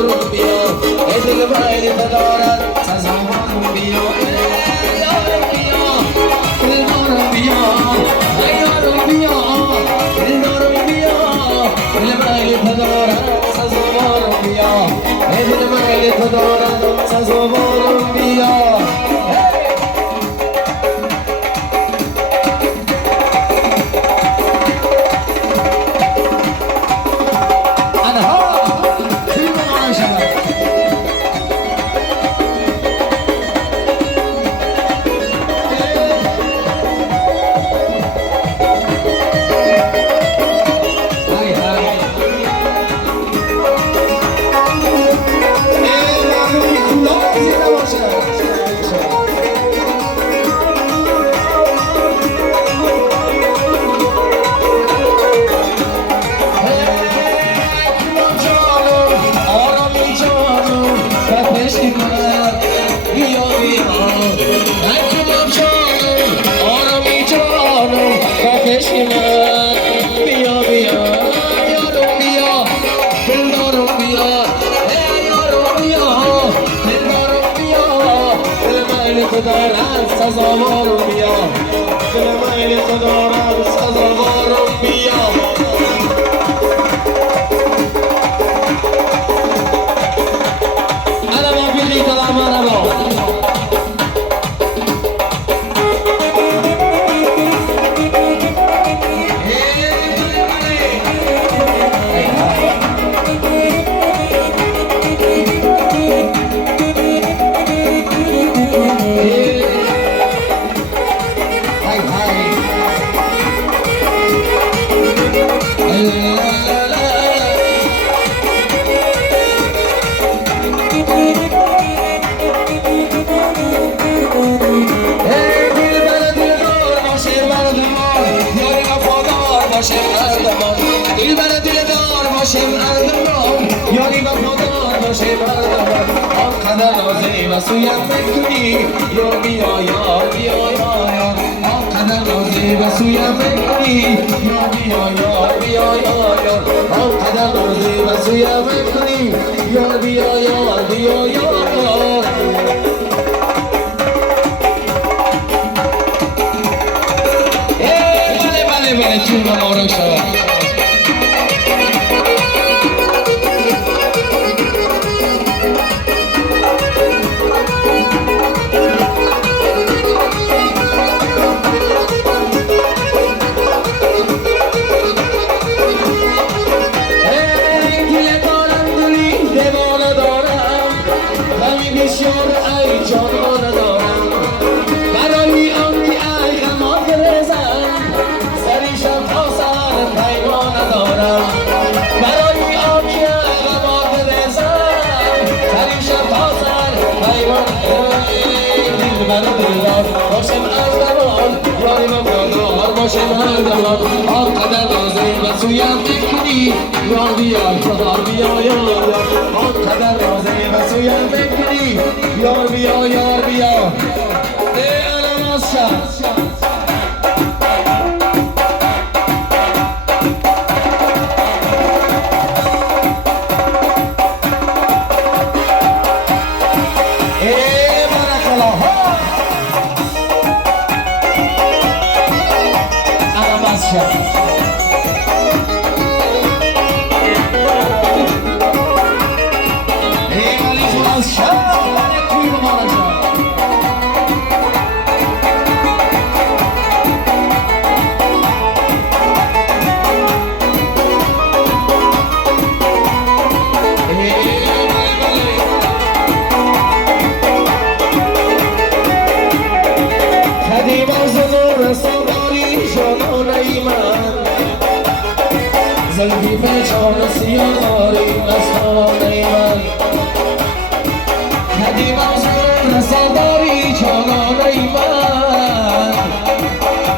سزاوارم بیا ای دل باید دارد سزاوارم بیا ای یارم بیا دلدارم بیا ای یارم بیا دلدارم بیا دل باید دارد سزاوارم بیا ای دل باید دارد سزاوارم بیا سزاوارم بیا دل من تو دارم سزاوارم بیا انا ما بیلی کلام انا با سویم بکنی یا بیا یا بیا یا قدم رازی و سویم بکنی یا بیا یا بیا یا قدم رازی و سویم بکنی یا بیا یا بیا یا بله بله بله چون من آرام شود باشم اردوان یاری من بردار باشم اردوان آنقدر رازی و سویم بکنی یار بیا یار بیا یار آنقدر رازی و سویم بکنی یار بیا یار بیا ای علم از شد زلفی پیچان سیاه داری مستانه من ندیم از رسان داری چانانه من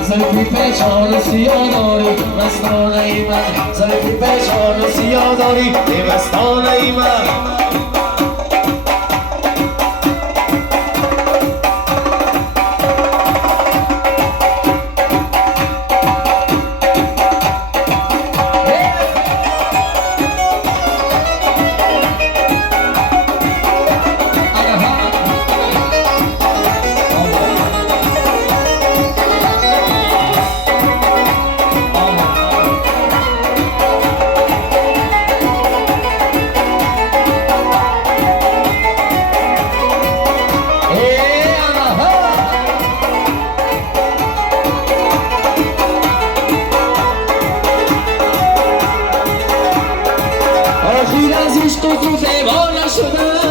زلفی پیچان سیاه داری مستانه من زلفی پیچان سیاه داری مستانه من عشق تو زبانه شده